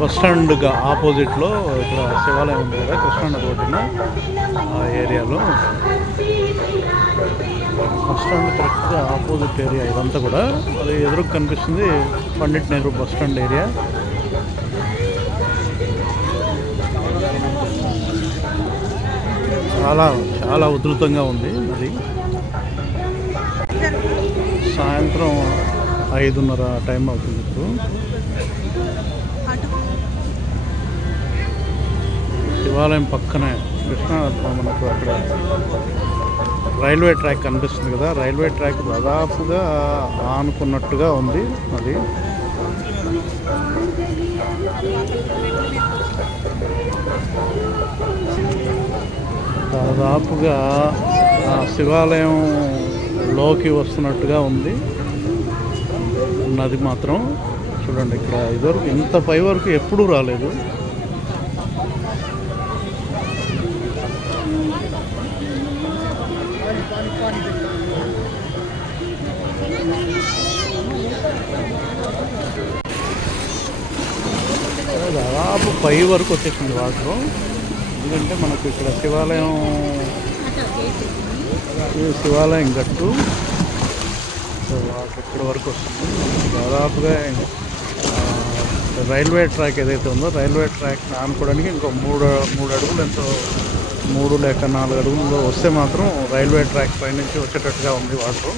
Bus స్టాండ్గా ఆపోజిట్లో ఇక్కడ శివాలయం ఉంది కదా, కృష్ణానది ఒడ్డున ఆ ఏరియాలో. బస్ స్టాండ్ కరెక్ట్గా ఆపోజిట్ ఏరియా ఇదంతా కూడా. అది ఎదురుకు కనిపిస్తుంది Pandit Nehru bus stand area. చాలా చాలా ఉధృతంగా ఉంది నది. సాయంత్రం 5:30 టైం అవుతుంది ఇప్పుడు. శివాలయం పక్కనే కృష్ణా మనకు అక్కడ రైల్వే ట్రాక్ కనిపిస్తుంది కదా, రైల్వే ట్రాక్ దాదాపుగా ఆనుకున్నట్టుగా ఉంది అది. దాదాపుగా శివాలయంలోకి వస్తున్నట్టుగా ఉంది నది మాత్రం. చూడండి, ఇక్కడ ఇదివరకు ఇంత పై వరకు ఎప్పుడూ రాలేదు. దాదాపు పై వరకు వచ్చేసింది వాటర్. ఎందుకంటే మనకు ఇక్కడ శివాలయం గట్టు, వాటర్ ఇక్కడ వరకు వస్తుంది. దాదాపుగా రైల్వే ట్రాక్ ఏదైతే ఉందో, రైల్వే ట్రాక్ ఆనుకోవడానికి ఇంకో మూడు అడుగులు ఎంతో 3 లేక 4 అడుగుల్లో వస్తే మాత్రం రైల్వే ట్రాక్ పై నుంచి వచ్చేటట్టుగా ఉంది వాటర్.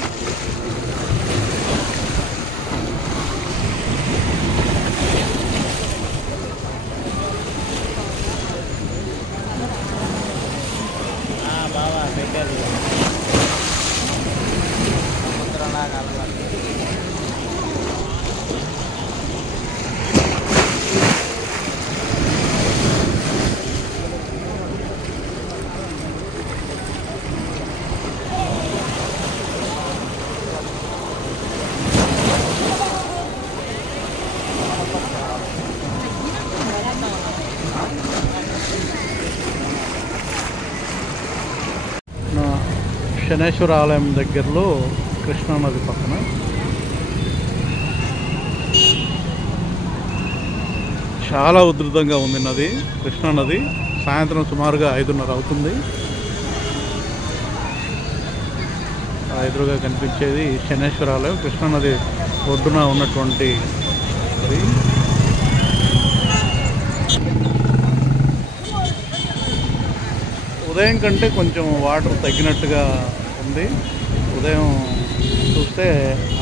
శనేశ్వర ఆలయం దగ్గరలో కృష్ణానది పక్కన చాలా ఉధృతంగా ఉంది నది, కృష్ణానది. సాయంత్రం సుమారుగా 5:30 అవుతుంది. ఎదురుగా కనిపించేది శనేశ్వర ఆలయం, కృష్ణానది ఒడ్డున ఉన్నటువంటి అది. ఉదయం కంటే కొంచెం వాటర్ తగ్గినట్టుగా ఉంది. ఉదయం చూస్తే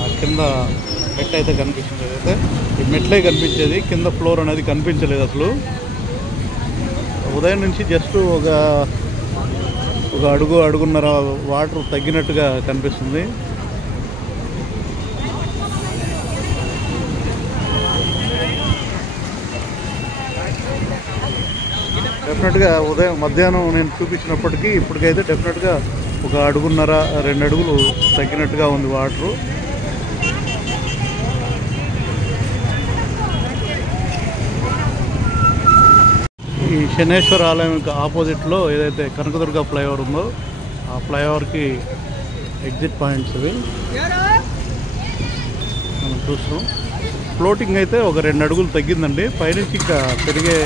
ఆ కింద మెట్ అయితే కనిపిస్తుంది, అయితే ఈ మెట్లే కనిపించేది, కింద ఫ్లోర్ అనేది కనిపించలేదు అసలు. ఉదయం నుంచి జస్ట్ ఒక అడుగున్నర వాటర్ తగ్గినట్టుగా కనిపిస్తుంది. డెఫినెట్గా మధ్యాహ్నం నేను చూపించినప్పటికీ ఇప్పటికైతే డెఫినెట్గా ఒక 1.5-2 అడుగులు తగ్గినట్టుగా ఉంది వాటరు. ఈ శనేశ్వర ఆలయం ఆపోజిట్లో ఏదైతే కనకదుర్గ ఫ్లైఓవర్ ఉందో ఆ ఫ్లైఓవర్కి ఎగ్జిట్ పాయింట్స్ ఇవి మనం చూస్తాం. ఫ్లోటింగ్ అయితే ఒక 2 అడుగులు తగ్గిందండి. పైనుంచి ఇంకా పెరిగే,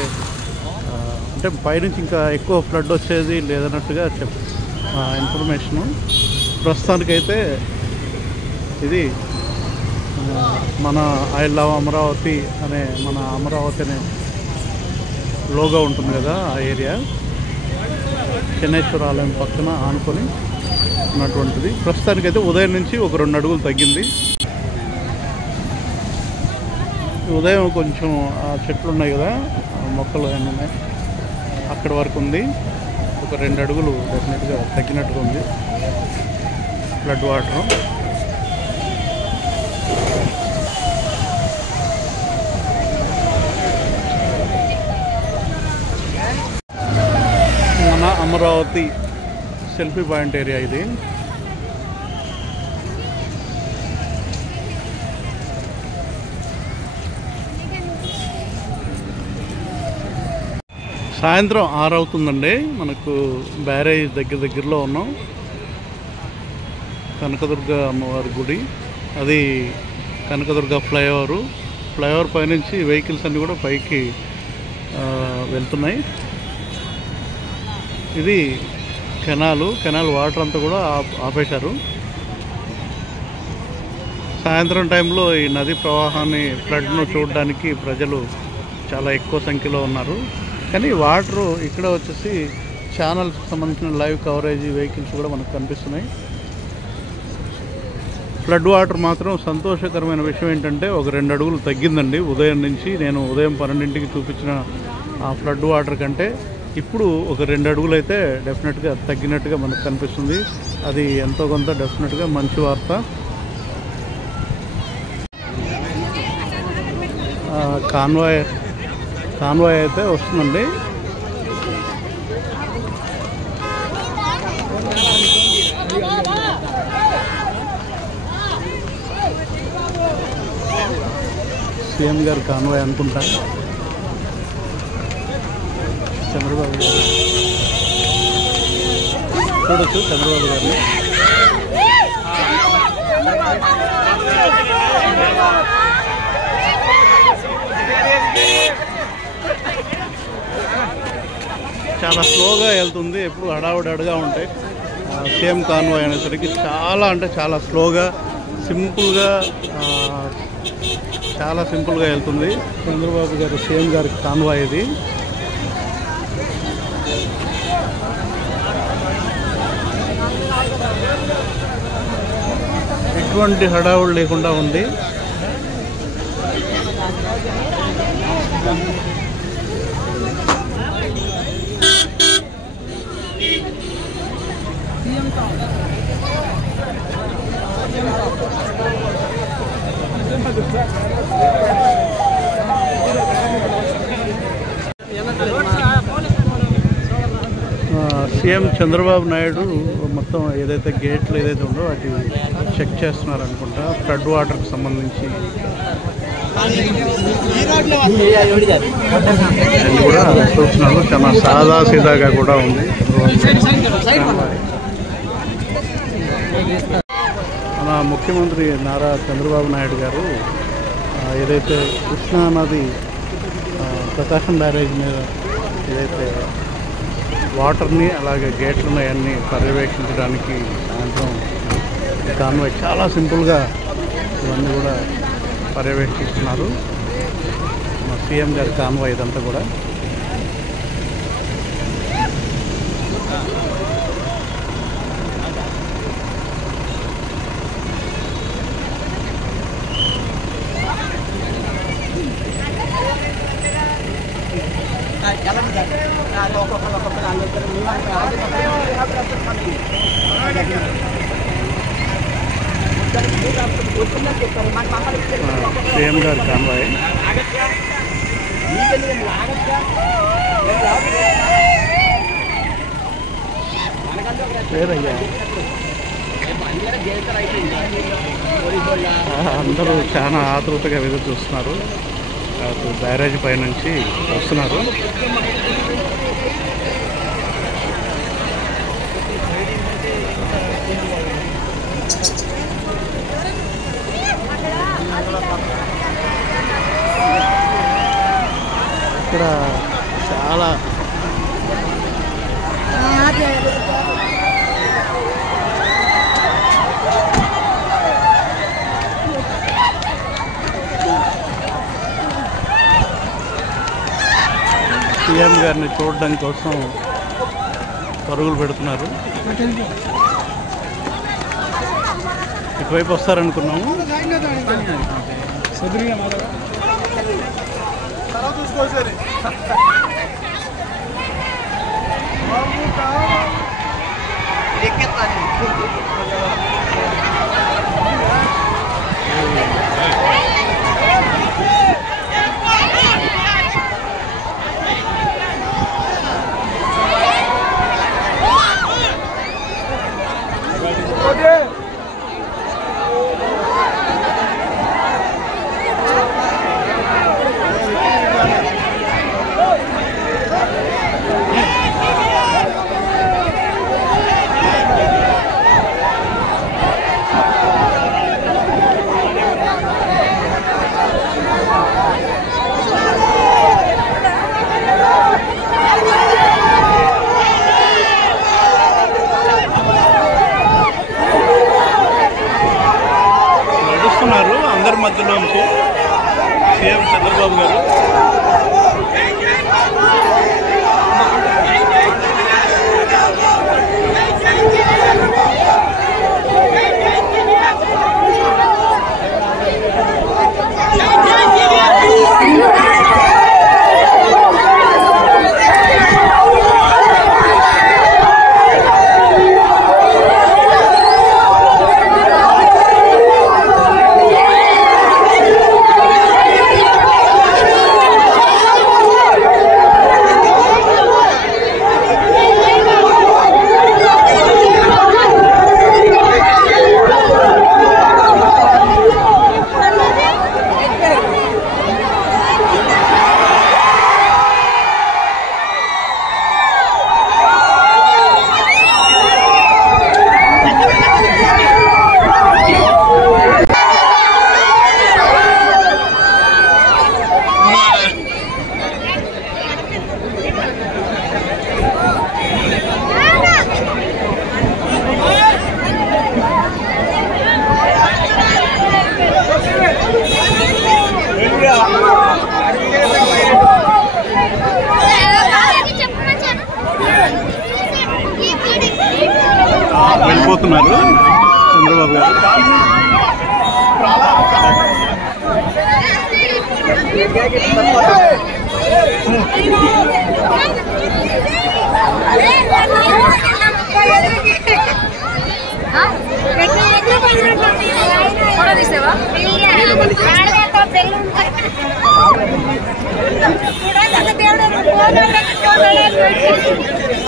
అంటే పైనుంచి ఇంకా ఎక్కువ ఫ్లడ్ వచ్చేది లేదన్నట్టుగా ఇన్ఫర్మేషను. ప్రస్తుతానికైతే ఇది మన ఐ లవ్ అమరావతి అనే, మన అమరావతి అనే లోగా ఉంటుంది కదా ఆ ఏరియా, శనేశ్వర ఆలయం పక్కన ఆనుకొని ఉన్నటువంటిది. ప్రస్తుతానికైతే ఉదయం నుంచి ఒక 2 అడుగులు తగ్గింది. ఉదయం కొంచెం ఆ చెట్లు ఉన్నాయి కదా, మొక్కలు అన్నీ ఉన్నాయి, అక్కడి వరకు ఉంది. ఒక 2 అడుగులు డెఫినెట్గా తగ్గినట్టుగా ఉంది ఫ్లడ్ వాటర్. మన అమరావతి సెల్ఫీ పాయింట్ ఏరియా ఇది. సాయంత్రం 6 అవుతుందండి. మనకు బ్యారేజ్ దగ్గరలో ఉన్నాం. కనకదుర్గ అమ్మవారి గుడి, అది కనకదుర్గ ఫ్లైఓవర్ పైనుంచి వెహికల్స్ అన్నీ కూడా పైకి వెళ్తున్నాయి. ఇది కెనాల్ వాటర్ అంతా కూడా ఆపేశారు. సాయంత్రం టైంలో ఈ నది ప్రవాహాన్ని ఫ్లడ్ను చూడడానికి ప్రజలు చాలా ఎక్కువ సంఖ్యలో ఉన్నారు. కానీ వాటరు ఇక్కడ వచ్చేసి ఛానల్స్కి సంబంధించిన లైవ్ కవరేజ్ వెహికల్స్ కూడా మనకు కనిపిస్తున్నాయి. ఫ్లడ్ వాటర్ మాత్రం సంతోషకరమైన విషయం ఏంటంటే ఒక 2 అడుగులు తగ్గిందండి ఉదయం నుంచి. నేను ఉదయం 12ంటికి చూపించిన ఆ ఫ్లడ్ వాటర్ కంటే ఇప్పుడు ఒక 2 అడుగులు అయితే డెఫినెట్గా తగ్గినట్టుగా మనకు కనిపిస్తుంది. అది ఎంతో కొంత డెఫినెట్గా మంచి వార్త. కాన్వాయ్ అయితే వస్తుందండి. సీఎం గారు కాన్వాయ్ అనుకుంటా. చంద్రబాబు గారు చూడొచ్చు. చంద్రబాబు గారిని చాలా స్లోగా వెళ్తుంది. ఎప్పుడు హడావుడిగా ఉంటాయి. సీఎం కాన్వాయ్ అనేసరికి చాలా స్లోగా చాలా సింపుల్గా వెళ్తుంది. చంద్రబాబు గారు సీఎం గారి కాన్వాయ్ ఇది. ఎటువంటి హడావుడు లేకుండా ఉంది. సీఎం చంద్రబాబు నాయుడు మొత్తం ఏదైతే గేట్లు ఏదైతే ఉందో వాటి చెక్ చేస్తున్నారు అనుకుంటా. ఫ్లడ్ వాటర్కి సంబంధించి కూడా చూస్తున్నారు. చాలా సాదాసీదాగా కూడా ఉంది. మన ముఖ్యమంత్రి నారా చంద్రబాబు నాయుడు గారు ఏదైతే కృష్ణా నది ప్రకాశం బ్యారేజ్ మీద ఏదైతే వాటర్ని అలాగే గేట్లు ఉన్నాయన్నీ పర్యవేక్షించడానికి సాయంత్రం కాన్వాయ్ చాలా సింపుల్గా ఇవన్నీ కూడా పర్యవేక్షిస్తున్నారు. మా సీఎం గారి కాన్వాయ్ ఇదంతా కూడా. సీఎం గారి కాన్వాయ్ లేదయ్యా. అందరూ చాలా ఆతృతగా ఎదురు చూస్తున్నారు. బ్యారేజ్ పై నుంచి వస్తున్నారు. ఇక్కడ చాలా సీఎం గారిని చూడడం కోసం పరుగులు పెడుతున్నారు. ఇటువైపు వస్తారనుకున్నాము. చంద్రబాబు గారు. వెళ్ళిపోతున్నారు చంద్రబాబు గారు. దేవుడు